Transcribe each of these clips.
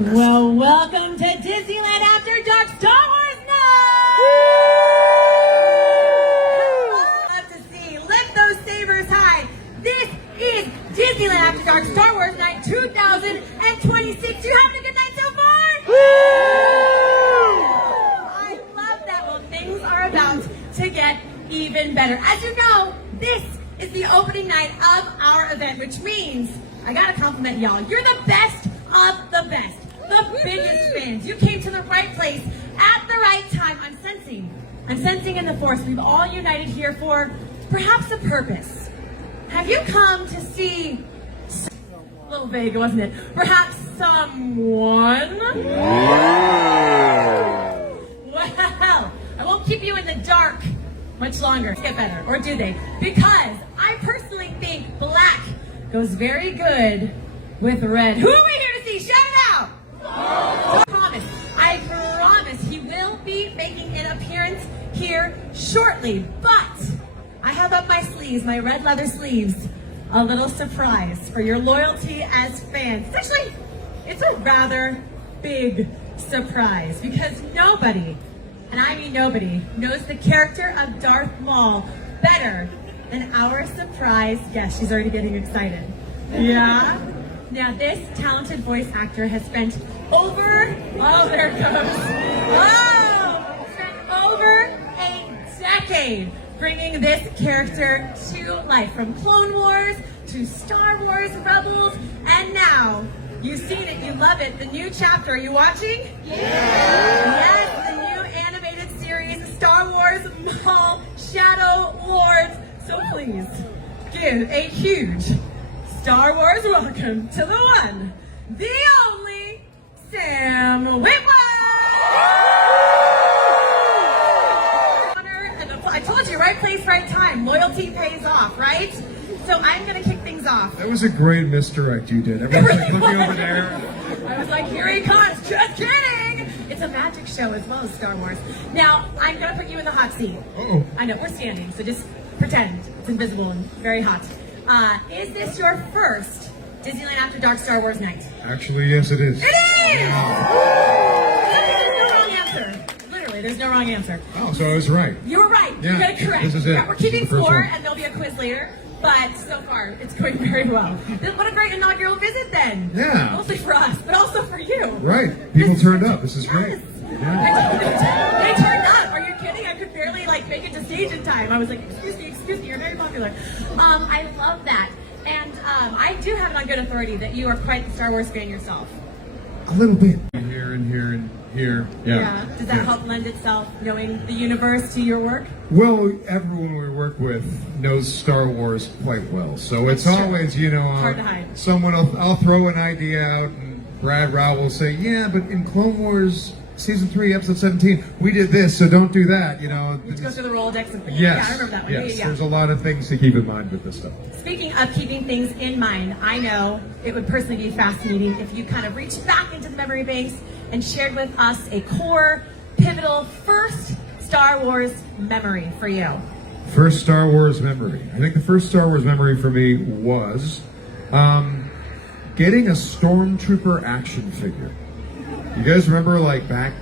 Well, welcome to Disneyland After Dark Star Wars Night! Love to see. Lift those sabers high. This is Disneyland After Dark Star Wars Night 2026. You having a good night so far? I love that. Well, things are about to get even better. As you know, this is the opening night of our event, which means I gotta compliment y'all. You're the best of the best, the biggest fans. You came to the right place at the right time. I'm sensing in the Force. We've all united here for perhaps a purpose. Have you come to see? A little vague, wasn't it? Perhaps someone? Well, I won't keep you in the dark much longer. Get better, or do they? Because I personally think black goes very good with red. Who are we here to see? Shout it out! I promise he will be making an appearance here shortly, but I have up my sleeves, my red leather sleeves, a little surprise for your loyalty as fans. It's a rather big surprise because nobody, and I mean nobody, knows the character of Darth Mual better than our surprise guest. She's already getting excited. Yeah? Now this talented voice actor has spent over a decade bringing this character to life, from Clone Wars to Star Wars Rebels, and now you've seen it, you love it, the new chapter. Are you watching? Yeah! Yes, the new animated series, Star Wars Mual Shadow Lords. So please give a huge Star Wars welcome to the one, the only, Sam Witwer! I told you, right place, right time. Loyalty pays off, right? So I'm going to kick things off. That was a great misdirect you did. Everyone's like looking over there. I was like, here he comes. Just kidding. It's a magic show as well as Star Wars. Now, I'm going to put you in the hot seat. Uh-oh. I know, we're standing, so just pretend it's invisible and very hot. Is this your first Disneyland After Dark Star Wars night? Actually, yes, it is. It is! Yeah. There's no wrong answer. Literally, there's no wrong answer. Oh, so I was right. You were right. Yeah, You got it correct. this is it. Yeah, we're keeping This is the first score, one. and there'll be a quiz later. But so far, it's going very well. What a great inaugural visit, then. Yeah. Mostly for us, but also for you. Right. People turned up. This is great. Yes. Yeah. They turned up. Are you kidding? I could barely make it to stage in time. I was like, excuse me, you're very popular. I love that. And I do have it on good authority that you are quite the Star Wars fan yourself. A little bit. Here and here and here. Yeah. Does that help lend itself, knowing the universe, to your work? Well, everyone we work with knows Star Wars quite well. So it's always, hard to hide. I'll throw an idea out and Brad Rao will say, yeah, but in Clone Wars Season 3, Episode 17, we did this, so don't do that, You go through the Rolodex and Yes. Yeah, I remember that one. Yes, Yeah. there's a lot of things to keep in mind with this stuff. Speaking of keeping things in mind, I know it would personally be fascinating if you kind of reached back into the memory banks and shared with us a core, pivotal, first Star Wars memory for you. First Star Wars memory. I think the first Star Wars memory for me was getting a Stormtrooper action figure. You guys remember, like, back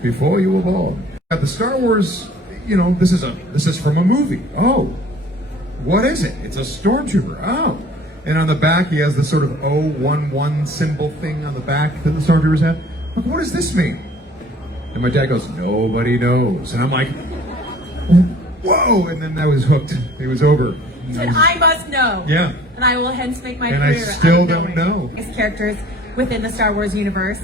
before you were born? The Star Wars, this is from a movie. Oh, what is it? It's a Stormtrooper. Oh. And on the back, he has the sort of 011 symbol thing on the back that the Stormtroopers have. Like, what does this mean? And my dad goes, nobody knows. And I'm like, whoa. And then I was hooked. It was over. Said, I must know. Yeah. And I will hence make my And career. I still don't know. His characters within the Star Wars universe.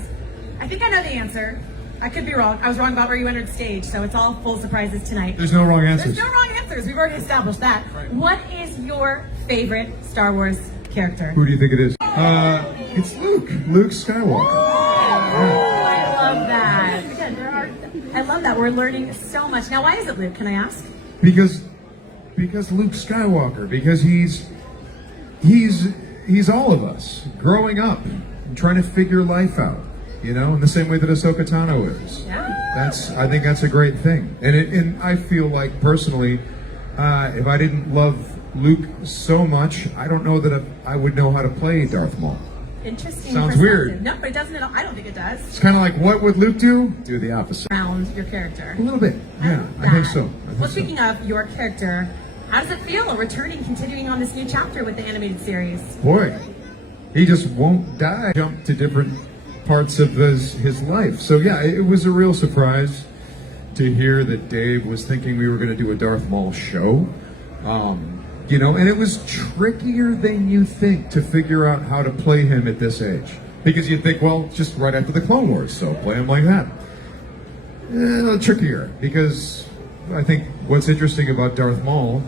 I think I know the answer. I could be wrong. I was wrong about where you entered stage, so it's all full surpries tonight. There's no wrong answers. There's no wrong answers. We've already established that. Right. What is your favorite Star Wars character? Who do you think it is? It's Luke. Luke Skywalker. I love that. Again, I love that. We're learning so much. Now, why is it Luke? Can I ask? Because Luke Skywalker. Because he's all of us growing up and trying to figure life out. In the same way that Ahsoka Tano is. Yeah. I think that's a great thing. And I feel like personally, if I didn't love Luke so much, I don't know that I would know how to play Darth Maul. interesting. Sounds weird. No, but it doesn't at all. I don't think it does. It's kind of like, what would Luke do? Do the opposite. Around your character. A little bit. Yeah, I think so. Well, speaking of your character, how does it feel returning, continuing on this new chapter with the animated series? Boy, he just won't die. Jump to different parts of his life. So yeah, it was a real surprise to hear that Dave was thinking we were going to do a Darth Maul show. You know, and it was trickier than you think to figure out how to play him at this age. Because you'd think, well, just right after the Clone Wars, so play him like that. Trickier, because I think what's interesting about Darth Maul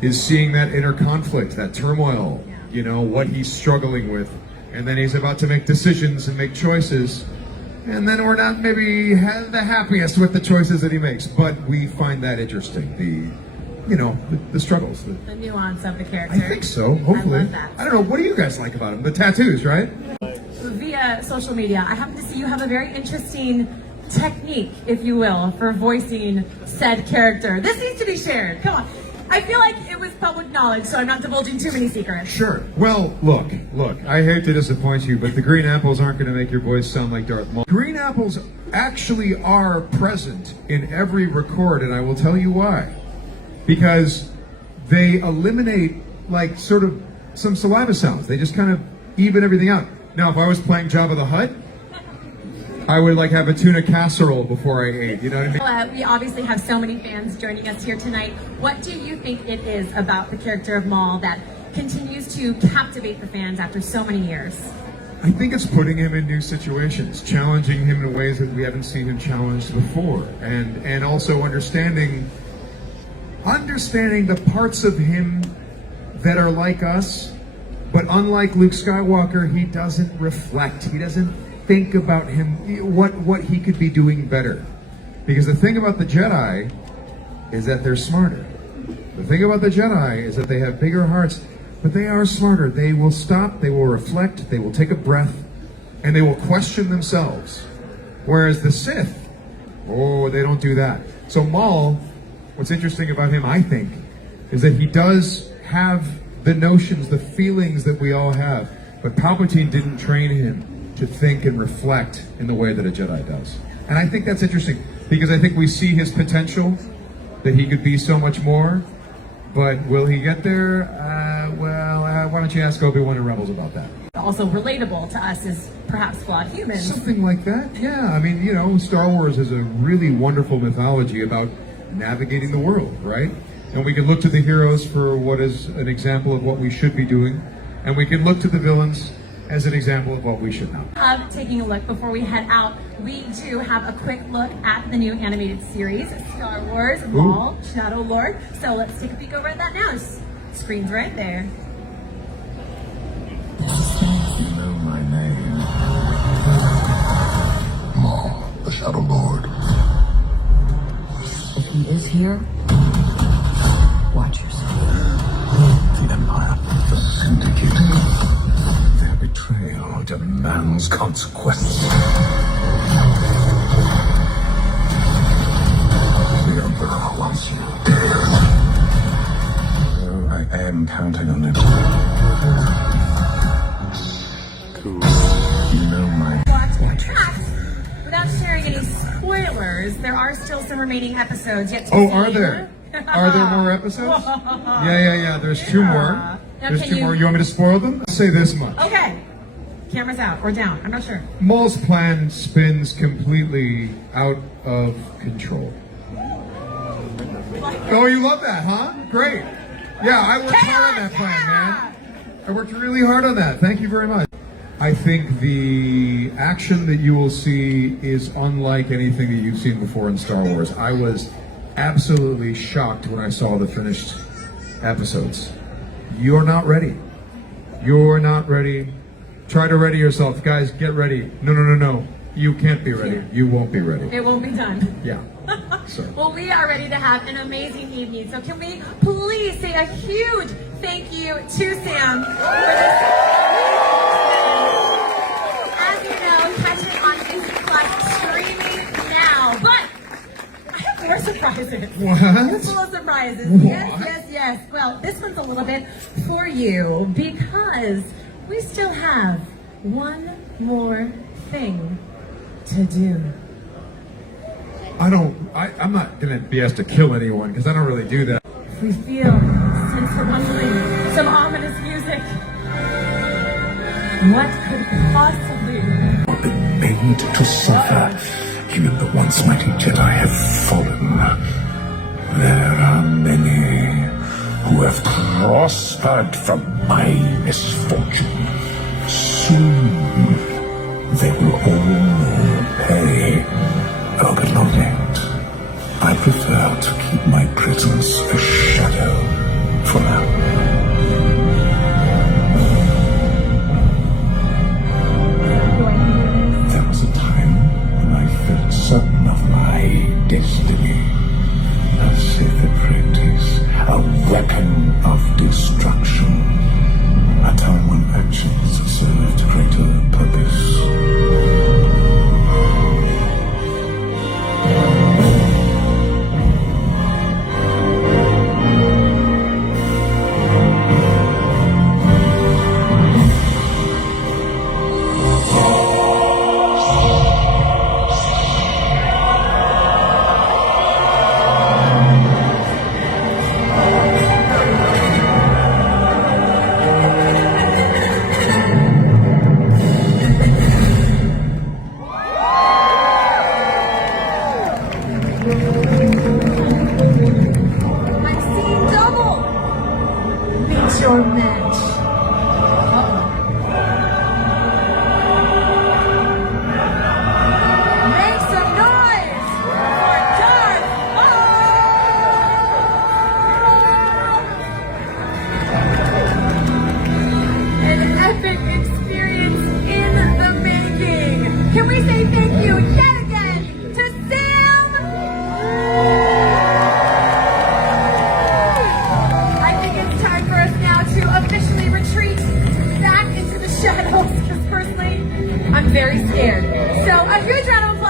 is seeing that inner conflict, that turmoil, you know, what he's struggling with. And then he's about to make decisions and make choices. And then we're not maybe the happiest with the choices that he makes. But we find that interesting, the struggles. The nuance of the character. I think so, hopefully. I love that. I don't know, what do you guys like about him? The tattoos, right? Via social media, I happen to see you have a very interesting technique, if you will, for voicing said character. This needs to be shared. Come on. I feel like it was public knowledge, so I'm not divulging too many secrets. Sure. Well, look, I hate to disappoint you, but the green apples aren't going to make your voice sound like Darth Maul. Green apples actually are present in every record, and I will tell you why. Because they eliminate, like, sort of some saliva sounds. They just kind of even everything out. Now, if I was playing Jabba the Hutt, I would like have a tuna casserole before I ate, you know what I mean? We obviously have so many fans joining us here tonight. What do you think it is about the character of Maul that continues to captivate the fans after so many years? I think it's putting him in new situations, challenging him in ways that we haven't seen him challenged before, and also understanding the parts of him that are like us, but unlike Luke Skywalker, he doesn't reflect. He doesn't think about him, what he could be doing better. Because the thing about the Jedi is that they're smarter. The thing about the Jedi is that they have bigger hearts, but they are smarter. They will stop, they will reflect, they will take a breath, and they will question themselves. Whereas the Sith, they don't do that. So Maul, what's interesting about him, I think, is that he does have the notions, the feelings that we all have, but Palpatine didn't train him to think and reflect in the way that a Jedi does. And I think that's interesting, because I think we see his potential, that he could be so much more, but will he get there? Why don't you ask Obi-Wan and Rebels about that? Also relatable to us as perhaps flawed humans. Something like that, yeah. I mean, Star Wars is a really wonderful mythology about navigating the world, right? And we can look to the heroes for what is an example of what we should be doing, and we can look to the villains as an example of what we should know. Taking a look before we head out, we do have a quick look at the new animated series, Star Wars Maul, Shadow Lord. So let's take a peek over at that now. Screen's right there. You know my name. Maul, the Shadow Lord. If he is here, watch yourself. The Empire, the Syndicate. Their betrayal demands consequence. The Emperor wants you dead. So I am counting on it. You know my... Without sharing any spoilers, there are still some remaining episodes yet to see. Are there? Are there more episodes? Yeah. There's two more. There's two more. You want me to spoil them? I'll say this much. Okay. Camera's out or down. I'm not sure. Maul's plan spins completely out of control. Oh, you love that, huh? Great. Yeah, I worked hard on that plan, man. I worked really hard on that. Thank you very much. I think the action that you will see is unlike anything that you've seen before in Star Wars. I was absolutely shocked when I saw the finished episodes. You're not ready. You're not ready. Try to ready yourself. Guys, get ready. No. You can't be ready. You won't be ready. It won't be done. Yeah. So. Well, we are ready to have an amazing evening. So can we please say a huge thank you to Sam for this. As you know, catch it on Disney Plus streaming now. But I have more surprises. What? Full of surprises. What? Yes. Well, this one's a little bit for you because we still have one more thing to do. I'm not gonna be asked to kill anyone because I don't really do that. If we feel some rumbling, some ominous music, what could possibly Been made to suffer. Even the once mighty Jedi have fallen. There are many who have prospered from my misfortune. Soon they will all pay. Oh, but not yet. I prefer to keep my presence a shadow for now. There was a time when I felt certain of my destiny. A safe apprentice, a weapon of destruction. A time when actions served greater purpose. I'm seeing double. Meet your match. Make some noise for Darth! An epic experience in the making. Can we say thank you yet again to Sam? I think it's time for us now to officially retreat back into the shadows because personally, I'm very scared. So a huge round of applause